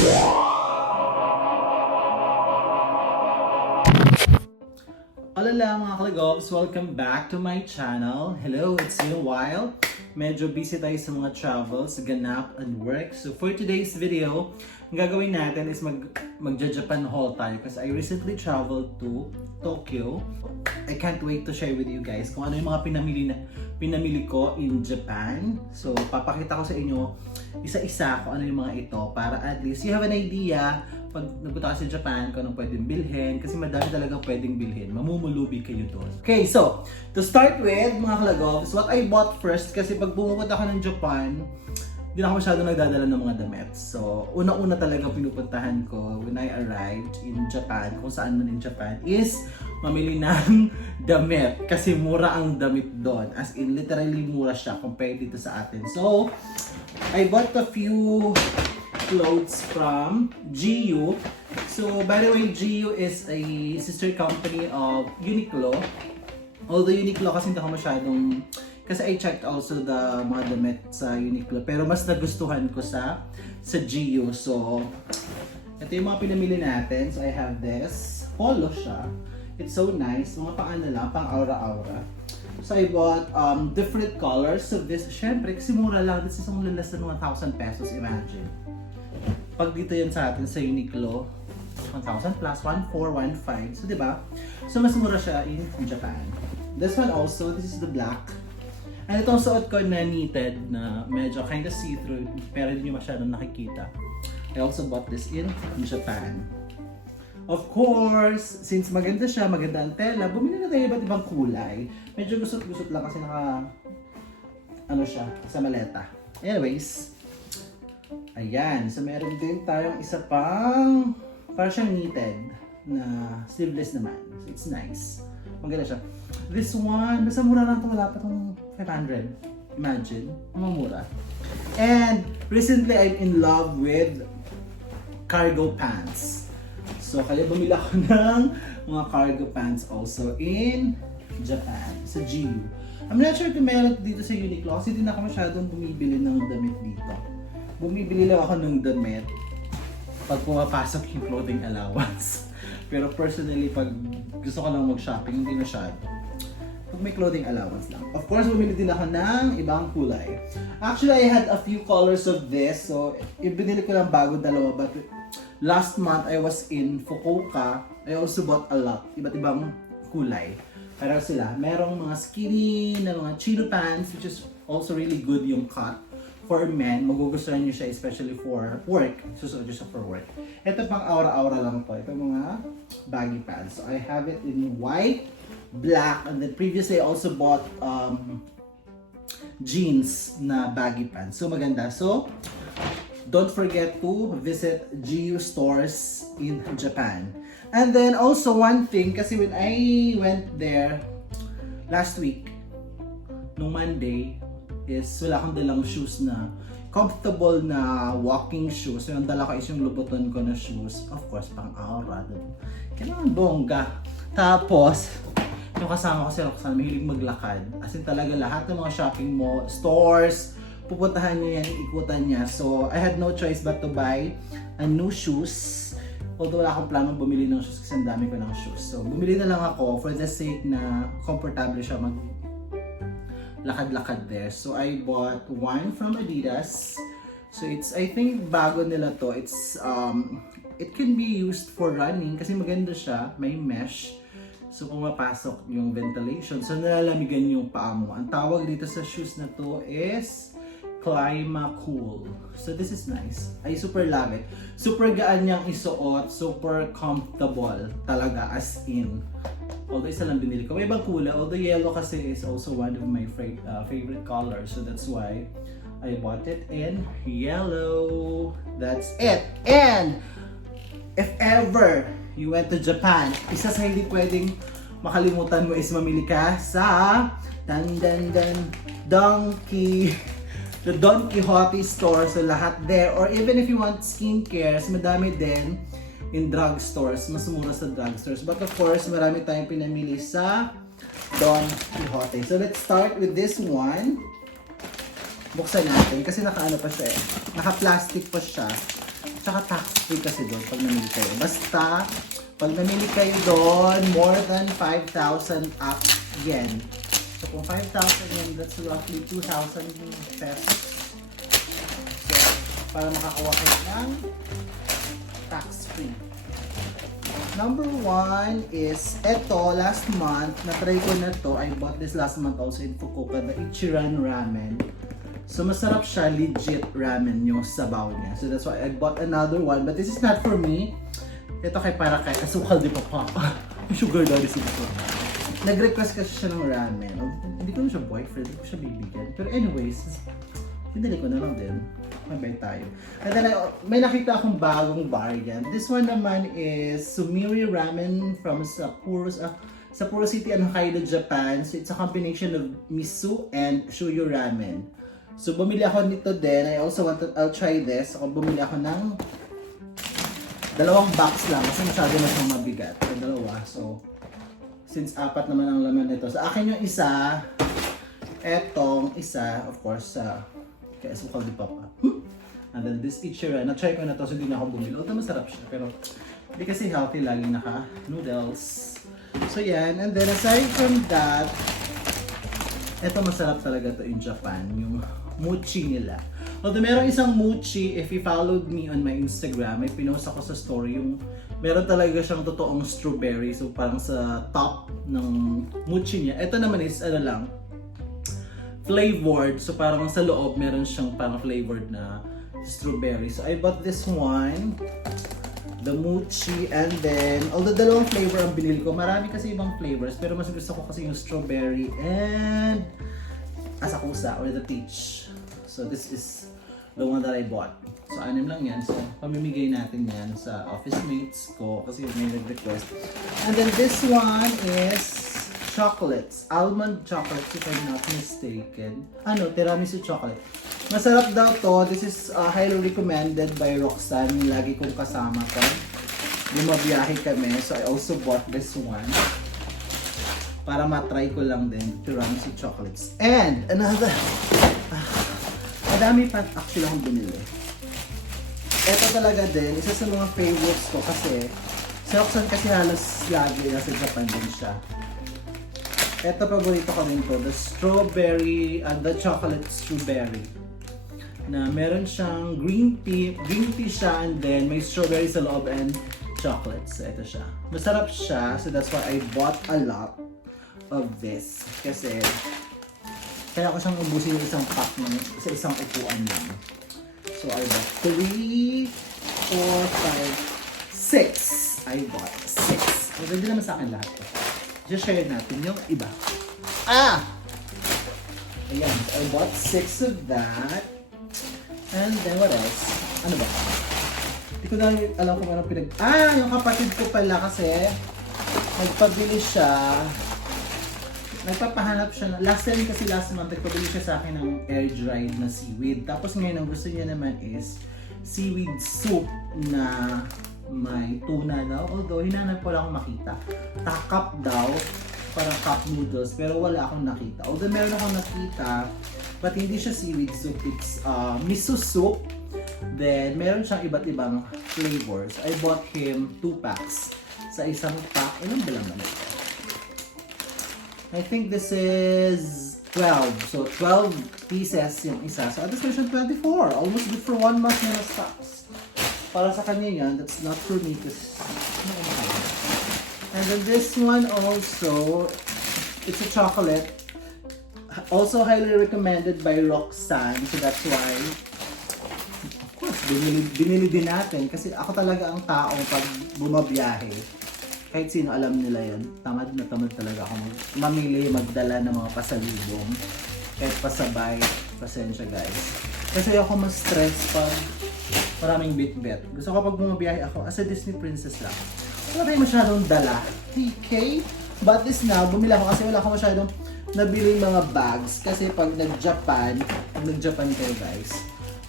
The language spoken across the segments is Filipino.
Alala mga kalagobs, welcome back to my channel. Hello, it's been a while. Medyo busy tayo sa mga travels, ganap, and work. So for today's video, ang gagawin natin is magja-Japan haul tayo kasi I recently traveled to Tokyo. I can't wait to share with you guys kung ano yung mga pinamili ko in Japan. So papakita ko sa inyo isa-isa kung ano yung mga ito para at least you have an idea pag nagpunta ka sa Japan kung anong pwedeng bilhin kasi madami talagang pwedeng bilhin. Mamumulubi kayo doon. Okay, so to start with mga kalagobs, what I bought first kasi pag pumupunta ako ng Japan, hindi na ako masyado nagdadala ng mga damit. So, una-una talaga pinupuntahan ko when I arrived in Japan, kung saan man in Japan, is mamili ng damit. Kasi mura ang damit doon. As in, literally mura siya compared dito sa atin. So, I bought a few clothes from GU. So, by the way, GU is a sister company of Uniqlo. Although Uniqlo kasi hindi ako masyadong... Kasi I checked also the mga damit sa Uniqlo. Pero mas nagustuhan ko sa GU. So, ito yung mga pinamili natin. So, I have this. Polo siya. It's so nice. Mga pang-ano lang, pang-aura-aura. So, I bought different colors. So, this, syempre, kasi mura lang. This is only less than 1,000 pesos. Imagine. Pag dito yan sa atin sa Uniqlo, 1,000 plus, 1,400, 1,500. So, diba? So, mas mura siya in Japan. This one also, this is the black. And itong suot ko na knitted na medyo kind of see-through pero hindi nyo masyadong nakikita. I also bought this in Japan. Of course, since maganda siya, maganda ang tela, bumili na tayo iba't ibang kulay. Medyo gusot-gusot lang kasi ano siya, sa maleta. Anyways, ayan. So meron din tayong isa pang parang siyang knitted na sleeveless naman. So it's nice. Maganda siya. This one, nasa mura lang ito. Wala pa itong 500. Imagine. Ang mura. And recently, I'm in love with cargo pants. So, kaya bumili ako ng mga cargo pants also in Japan. Sa GU. I'm not sure kung meron dito sa Uniqlo kasi hindi na ako masyadong bumibili ng damit dito. Bumibili lang ako ng damit pag pumapasok yung clothing allowance. Pero personally, pag gusto ko lang mag-shopping, hindi masyado. Pag may clothing allowance lang. Of course, bumili din ako ng ibang kulay. Actually, I had a few colors of this. So, ibinili ko lang bago dalawa. But last month, I was in Fukuoka. I also bought a lot. Iba't ibang kulay. Pero sila, merong mga skinny na mga chino pants, which is also really good yung cut. For men, magugustuhan nyo siya especially for work. Susuot nyo siya for work. Ito pang aura-aura lang to. Ito mga baggy pants. So I have it in white, black, and then previously I also bought jeans na baggy pants. So maganda. So don't forget to visit GU stores in Japan. And then also one thing, kasi when I went there last week, nung Monday, is wala akong dalang shoes na comfortable na walking shoes. So yung dala ko is yung Louboutin ko na shoes. Of course, pang aura. Kailangan bongga. Tapos, yung kasama ko si Roxanne, mahilig maglakad. As in talaga lahat ng mga shopping mall, stores, pupuntahan niya yan, ikutan niya. So, I had no choice but to buy a new shoes. Although wala akong planong bumili ng shoes kasi ang dami ko ng shoes. So, bumili na lang ako for the sake na comfortable siya lakad-lakad there. So I bought one from Adidas. So it's, I think bago nila to. It's it can be used for running kasi maganda siya, may mesh. So pumapasok yung ventilation. So nalalamigan yung paa mo. Ang tawag dito sa shoes na to is Climacool. So this is nice. I super love it. Super gaan niyang isuot, super comfortable talaga as in. Although isa lang binili ko. May ibang kulay. Although yellow kasi is also one of my favorite colors. So that's why I bought it in yellow. That's it. And if ever you went to Japan, isa sa hindi pwedeng makalimutan mo is mamili ka sa the Don Quixote store. So lahat there. Or even if you want skincare, madami din in drugstores, mas mura sa drugstores. But of course, marami tayong pinamili sa Don Quixote. So let's start with this one. Buksan natin kasi naka-ano pa siya eh. Naka-plastic pa siya. Tsaka tax-free kasi doon pag namili kayo. Basta, pag namili kayo doon, more than 5,000 up yen. So kung 5,000 yen, that's roughly 2,000 pesos. So, para makakuha kayo ng tax-free. Number 1 is, eto, last month, na-try ko na to. I bought this last month also in Fukuoka, the Ichiran Ramen. So, masarap siya, legit ramen yung sabaw niya. So, that's why I bought another one. But this is not for me. Ito para kay Asukal di Papa. Sugar daddy si Papa. Nag-request kasi siya ng ramen. Hindi ko na siya boyfriend, hindi ko siya bibigyan. Pero anyways, pinili ko na lang din. Mabay tayo. And then, may nakita akong bagong variant. This one naman is Sumiri Ramen from Sapporo City and Hokkaido, Japan. So, it's a combination of miso and shoyu ramen. So, bumili ako nito din. I'll try this. So, bumili ako ng 2 box lang kasi masyado na siyang mabigat. Yung 2. So, since 4 naman ang laman nito. Sa akin yung isa, etong isa, of course, kay Asukal di Papa. And then this Ichiran, na-try ko na to so hindi na ako bumili. Although masarap siya, pero hindi kasi healthy, laging naka-noodles. So yan, and then aside from that, eto masarap talaga to in Japan, yung mochi nila. Although meron isang mochi, if you followed me on my Instagram, may pinost ako sa story yung meron talaga siyang totoong strawberry. So parang sa top ng mochi niya. Ito naman is ano lang, flavored. So parang sa loob meron siyang parang flavored na strawberry. So I bought this one, the mochi, and then although 2 flavor ang binili ko, marami kasi ibang flavors, pero mas gusto ko kasi yung strawberry and asakusa or the peach. So this is the one that I bought. So 6 lang yan. So pamimigay natin yan sa office mates ko kasi may nag-request. And then this one is chocolates. Almond chocolates if I'm not mistaken. Tiramisu chocolate. Masarap daw to. This is highly recommended by Roxanne. Lagi kong kasama pag bumabiyahe kami. So I also bought this one. Para matry ko lang din. Tiramisu chocolates. And another. Madami pa actually akong binili. Ito talaga din. Isa sa mga favorites ko kasi si Roxanne kasi halos lagi nasa Japan din siya. Ito paborito ko rin to. The strawberry and the chocolate strawberry. Na meron siyang green tea siya and then may strawberry sa loob and chocolates. So, ito siya. Masarap siya. So, that's why I bought a lot of this. Kasi, kaya ko siyang ubusin yung isang pack sa isang upuan lang. So, I bought 3, 4, 5, 6. I bought 6. So, ganda naman sa akin lahat to. Just share natin yung iba. Ayan. So, I bought 6 of that. And then what else? Ano ba? Hindi ko na alam kung anong yung kapatid ko pala kasi nagpabili siya. Nagpapahanap siya. Last month, nagpabili siya sa akin ng air-dried na seaweed. Tapos ngayon, ang gusto niya naman is seaweed soup na may tuna daw. Although, hinanap ko lang akong makita. Takap daw. Parang cup noodles. Pero wala akong nakita. Although, meron akong nakita. But hindi siya seaweed soup, it's miso soup. Then, meron siyang iba't ibang flavors. I bought him 2 packs. Sa isang pack, ilang ba naman ito? I think this is 12. So, 12 pieces yung isa. So, at this version 24. Almost good for 1 month na stocks. Para sa kanya yan, that's not for me because and then this one also, it's a chocolate. Also highly recommended by Roxanne. So that's why, of course, binili din natin. Kasi ako talaga ang taong pag bumabiyahe, kahit sino alam nila yun, tamad na tamad talaga ako mamili, magdala ng mga pasalubong. Kahit pasabay, pasensya guys. Kasi ako mas stress pag maraming bit-bit. Gusto ko pag bumabiyahe ako, as a Disney princess lang. Wala tayong masyadong dala. TK? But this now, bumili ako kasi wala ako masyadong nabili mga bags. Kasi pag nag-Japan kayo guys,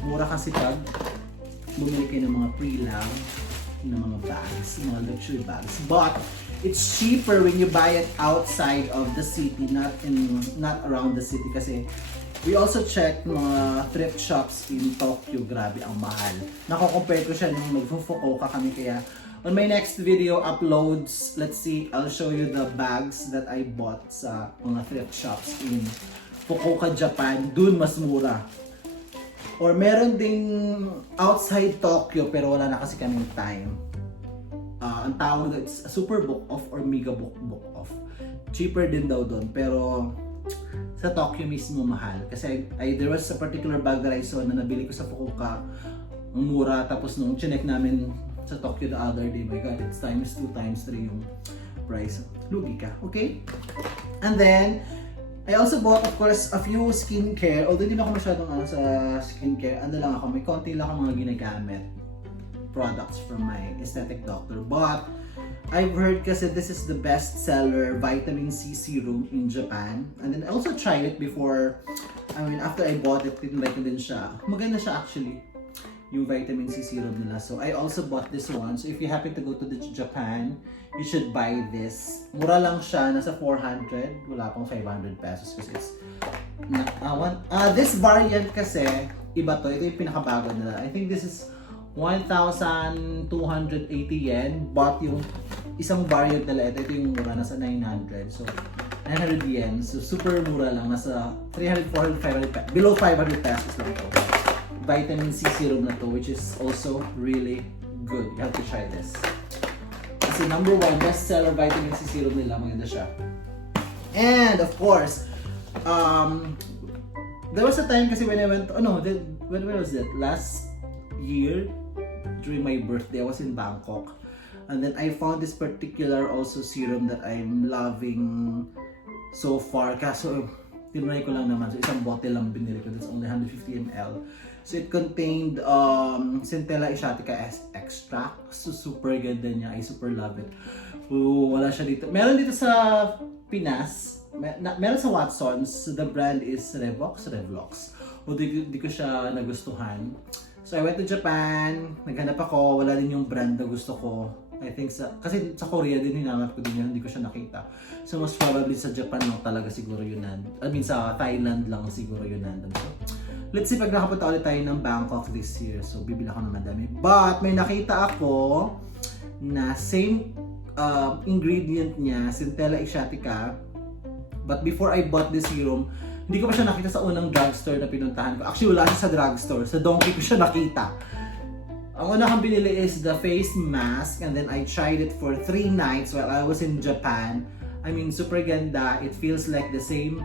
mura kasi pag bumili kayo ng mga pre-lang ng mga bags, mga luxury bags. But it's cheaper when you buy it outside of the city, not around the city kasi We also checked mga thrift shops in Tokyo. Grabe, ang mahal. Nako-compare ko siya nung nag-Fukuoka kami, kaya on my next video uploads, let's see, I'll show you the bags that I bought sa mga thrift shops in Fukuoka, Japan. Dun mas mura. Or meron ding outside Tokyo pero wala na kasi kaming time. Ang tawag doon, it's a super book off or mega book off. Cheaper din daw doon, pero sa Tokyo mismo mahal. Kasi there was a particular bag that I saw na nabili ko sa Fukuoka, ang mura, tapos nung chinek namin sa Tokyo the other day, my god, it's times 2, times 3 yung price. Lugi ka, okay? And then, I also bought, of course, a few skincare. Although hindi na ako masyadong sa skincare, ano lang ako, may konti lang ako mga ginagamit products from my aesthetic doctor. But I've heard kasi this is the best seller vitamin C serum in Japan. And then I also tried it before, after I bought it, tinry ko din siya. Maganda siya actually, yung vitamin C serum nila. So I also bought this one. So if you happen to go to Japan, you should buy this. Mura lang siya, nasa 400. Wala pang 500 pesos kasi it's this variant kasi, iba to. Ito yung pinakabago nila. I think this is 1,280 yen, but yung isang variant nila, ito yung mura, nasa 900. So, 900 yen. So, super mura lang. Nasa 300, 400, 500 below 500 pesos lang to. Vitamin C serum na to, which is also really good. You have to try this. Kasi number 1, bestseller vitamin C serum nila. Maganda siya. And, of course, there was a time kasi when I went, when was it? Last year, during my birthday, I was in Bangkok. And then I found this particular also serum that I'm loving so far. Kaso, tinry ko lang naman. So, isang bottle lang binili ko. That's only 150 ml. So, it contained Centella asiatica extract. So, super ganda niya. I super love it. Wala siya dito. Meron dito sa Pinas. Meron sa Watsons. The brand is Revlux. O di ko siya nagustuhan. So I went to Japan, naghanap ako, wala din yung brand na gusto ko. I think kasi sa Korea din hinanap ko din yun, hindi ko siya nakita. So most probably sa Japan lang talaga siguro yun sa Thailand lang siguro yun nandun. So, let's see pag nakapunta ulit tayo ng Bangkok this year. So bibili ako ng madami. But may nakita ako na same ingredient niya, Centella asiatica. But before I bought this serum, hindi ko pa siya nakita sa unang drugstore na pinuntahan ko. Actually, wala siya sa drugstore. Sa Donkey ko siya nakita. Ang una kong binili is the face mask, and then I tried it for 3 nights while I was in Japan. Super ganda. It feels like the same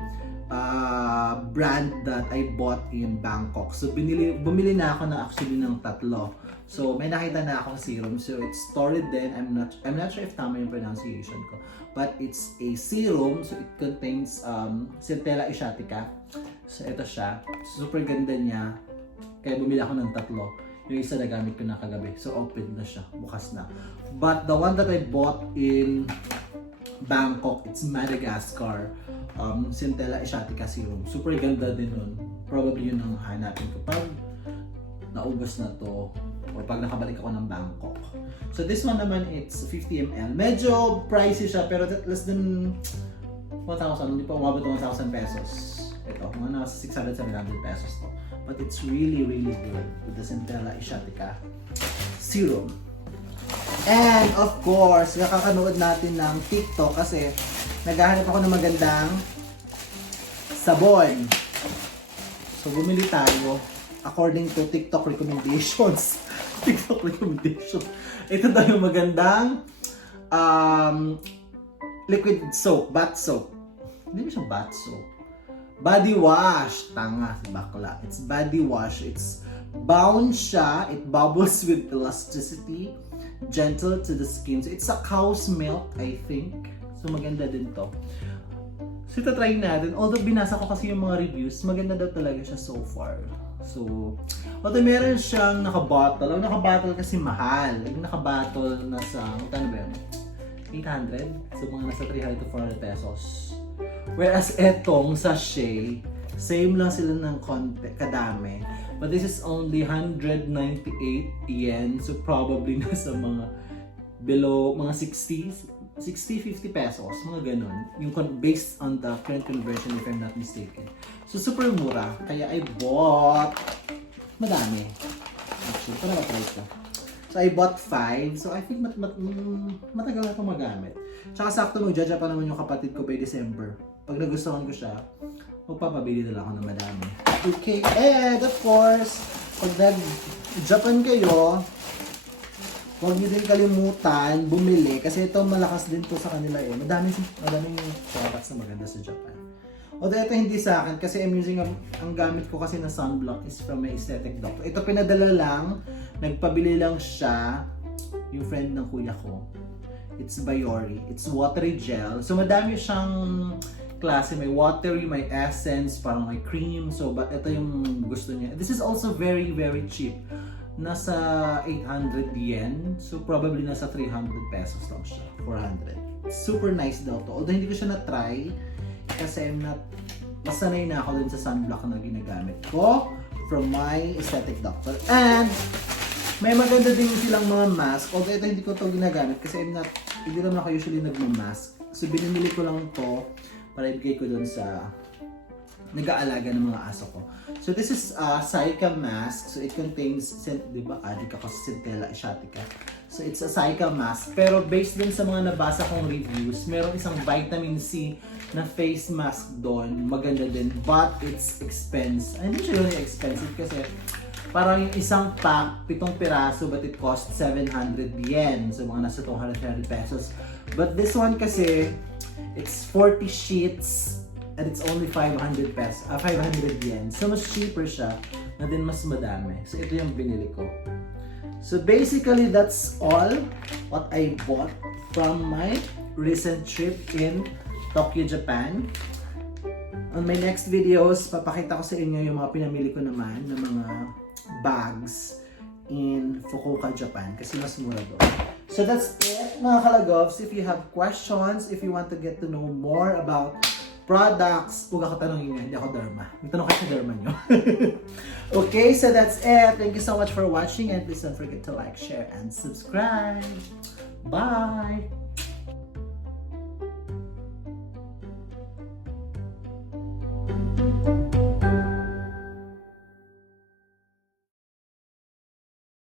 brand that I bought in Bangkok. So, bumili na ako actually ng 3. So, may nakita na akong serum. So, it's stored then. I'm not sure if tama yung pronunciation ko. But it's a serum. So, it contains Centella asiatica. So, ito siya. Super ganda niya. Kaya bumili ako ng 3. Yung isa nagamit ko na kagabi. So, open na siya. Bukas na. But the one that I bought in Bangkok, it's Madagascar. Centella asiatica serum. Super ganda din nun. Probably yun ang hanapin ko. Pag naubos na to, or pag nakabalik ako ng Bangkok. So this one naman, it's 50 ml. Medyo pricey siya, pero less than 1,000. Hindi pa umabot ng 1,000 pesos. Ito, mga nasa 600-700 pesos to. But it's really, really good with the Centella asiatica serum. And of course, nakakanood natin ng TikTok kasi naghahanap ako ng magandang sabon. So bumili tayo according to TikTok recommendations. Ito daw yung magandang liquid soap, bath soap. Hindi mo siya bath soap. Body wash. Tanga, bakla. It's body wash. It's bound siya. It bubbles with elasticity. Gentle to the skin. So it's a cow's milk, I think. So maganda din to. So ito try natin. Although binasa ko kasi yung mga reviews, maganda daw talaga siya so far. So, although meron siyang naka-bottle. Ang naka-bottle kasi mahal. Yung naka-bottle nasa, magkano ba yun? 800? So, mga nasa 300 to 400 pesos. Whereas etong sachet, same lang sila ng konti, kadami. But this is only 198 yen. So, probably nasa mga below, mga 60s. 60-50 pesos, mga ganun. Yung based on the current conversion if I'm not mistaken. So super mura, kaya I bought madami. Actually, para try ito. So I bought 5. So I think matagal na itong magamit. Tsaka sakto magjaja pa naman yung kapatid ko by December. Pag nagustuhan ko siya, magpapabili na lang ako ng madami. Okay, and of course, pag nag-Japan kayo, huwag niyo din kalimutan bumili kasi ito malakas din to sa kanila eh. Madaming products na maganda sa Japan. Although ito hindi sa akin kasi I'm using ang gamit ko kasi na sunblock is from my aesthetic doctor. Ito pinadala lang, nagpabili lang siya yung friend ng kuya ko. It's Biore. It's watery gel. So madami siyang klase. May watery, may essence, parang may cream. So but ito yung gusto niya. This is also very very cheap. Nasa 800 yen. So probably nasa 300 pesos lang siya. 400. Super nice daw to. Although hindi ko siya na-try kasi mas sanay na ako dun sa sunblock na ginagamit ko from my aesthetic doctor. And may maganda din silang mga mask. Although ito hindi ko to ginagamit kasi hindi naman ako usually nagmamask. So binili ko lang to para ibigay ko dun sa nag-aalaga ng mga aso ko. So this is Saika mask. So it contains, di ba, adica kasi Centella asiatica. So it's a Saika mask. Pero based dun sa mga nabasa kong reviews, meron isang vitamin C na face mask doon. Maganda din. But it's expensive. Hindi siya really expensive kasi parang yung isang pack, 7 piraso, but it costs 700 yen. So mga nasa 230 pesos. But this one kasi, it's 40 sheets and it's only 500 yen. So mas cheaper siya na din mas madami. So ito yung binili ko. So basically that's all what I bought from my recent trip in Tokyo, Japan. On my next videos, papakita ko sa inyo yung mga pinamili ko naman ng mga bags in Fukuoka, Japan kasi mas mura doon. So that's it mga kalagovs. If you have questions, if you want to get to know more about products, huwag ako tanongin nyo, hindi ako derma. Magtanong kayo sa derma nyo. Okay, so that's it. Thank you so much for watching and please don't forget to like, share, and subscribe. Bye! Thank you.